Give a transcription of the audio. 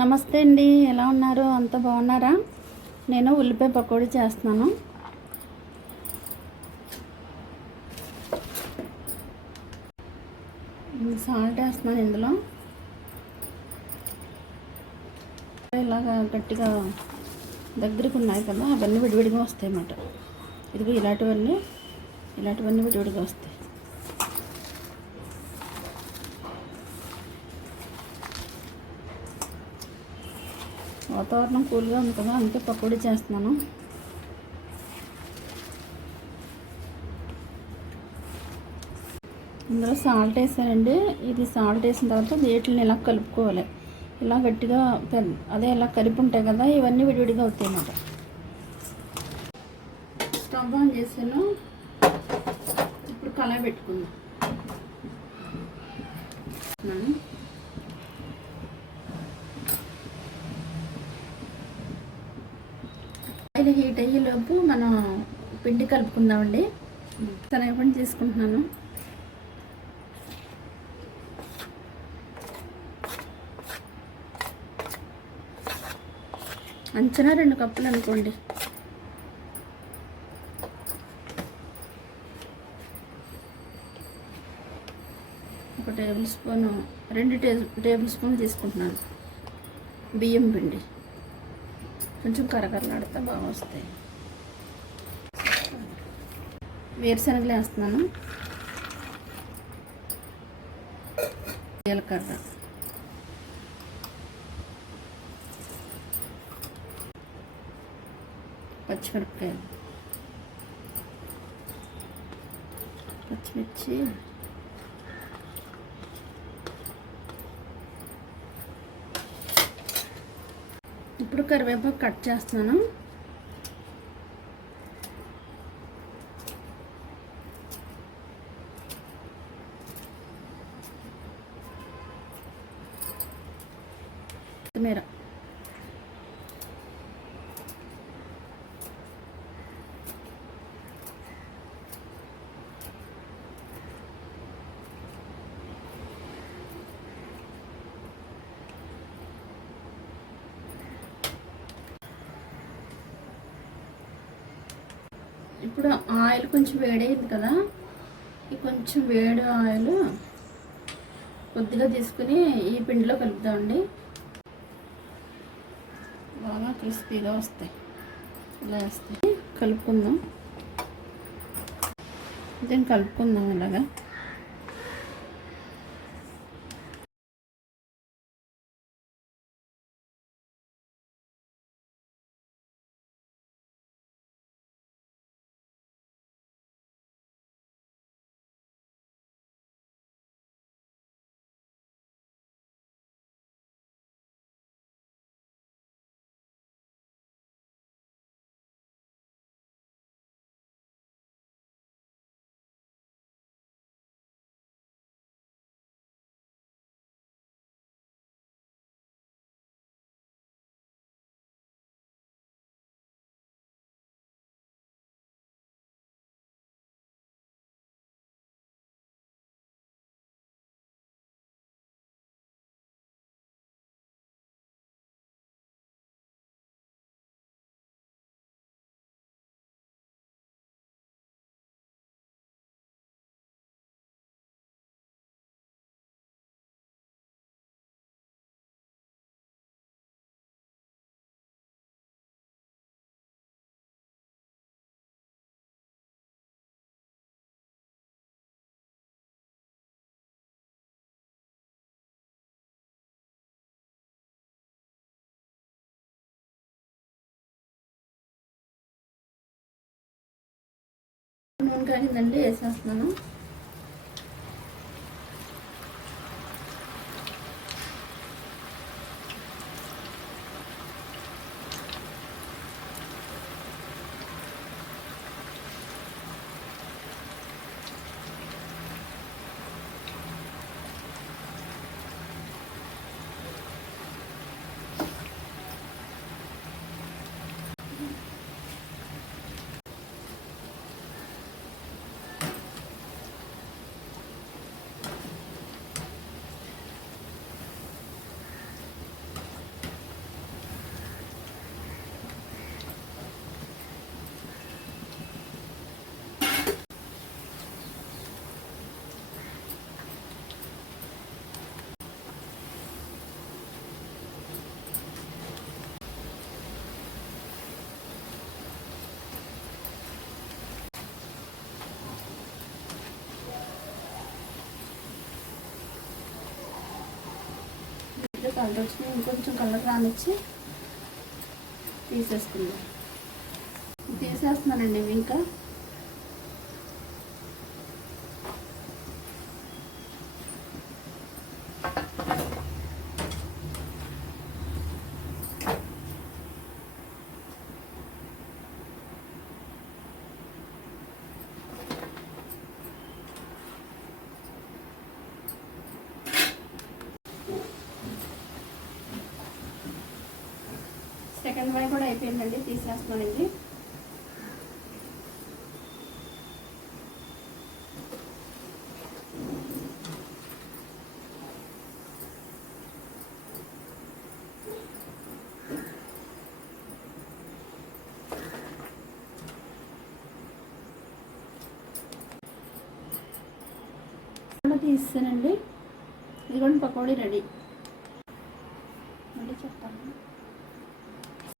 నమస్తే అండి, ఎలా ఉన్నారు? అంత బాగున్నారా? నేను ఉల్లిపాయ పకోడీ చేస్తున్నాను. సాల్ట్ వేస్తున్నాను ఇందులో. ఇలాగా గట్టిగా దగ్గరికి ఉన్నాయి కదా, అవన్నీ విడివిడిగా వస్తాయి అన్నమాట. ఇదిగో ఇలాంటివన్నీ విడివిడిగా వస్తాయి. వాతావరణం కూల్గా ఉంది కదా, అందుకే పకోడీ చేస్తున్నాను. ఇందులో సాల్ట్ వేసానండి. ఇది సాల్ట్ వేసిన తర్వాత వీటిని ఇలా కలుపుకోవాలి. ఇలా గట్టిగా అదే ఇలా కలిపి ఉంటాయి కదా, ఇవన్నీ విడివిడిగా అవుతాయి అన్నమాట. స్టవ్ ఆన్ చేసాను. ఇప్పుడు కళాయి పెట్టుకుందాం. ఆయిల్ హీట్ అయ్యేలోపు మనం పిండి కలుపుకుందామండి. శనగపిండి తీసుకుంటున్నాను. అంచనా 2 కప్పులు అనుకోండి. ఒక టేబుల్ స్పూను, 2 టేబుల్ స్పూన్లు తీసుకుంటున్నాను బియ్యం పిండి. కొంచెం కరకరలాడితే బాగా వస్తాయి. వేరుశనగలు వేస్తున్నాను. జీలకర్ర, పచ్చిమిరపకాయలు, పచ్చిమిర్చి, ఇప్పుడు కరివేపాకు కట్ చేస్తున్నాను. కొత్తిమీర, ఇప్పుడు ఆయిల్ కొంచెం వేడైంది కదా, ఈ కొంచెం వేడి ఆయిల్ కొద్దిగా తీసుకుని ఈ పిండిలో కలుపుదామండి. బాగా క్రిస్పీగా వస్తాయి. ఇలా వస్తాయి. కలుపుకుందాం. దీన్ని కలుపుకుందాం ఇలాగా. నూనె కాగిందండి, వేసేస్తున్నాను. కలర్ వచ్చింది, ఇంకొంచెం కలర్ రానిచ్చి తీసేసుకుందాం. తీసేస్తున్నానండి ఇవి ఇంకా. సెకండ్ వై కూడా అయిపోయిందండి, తీసేస్తున్నానండి. తీస్తానండి. ఇదిగోండి పకోడీ రెడీ.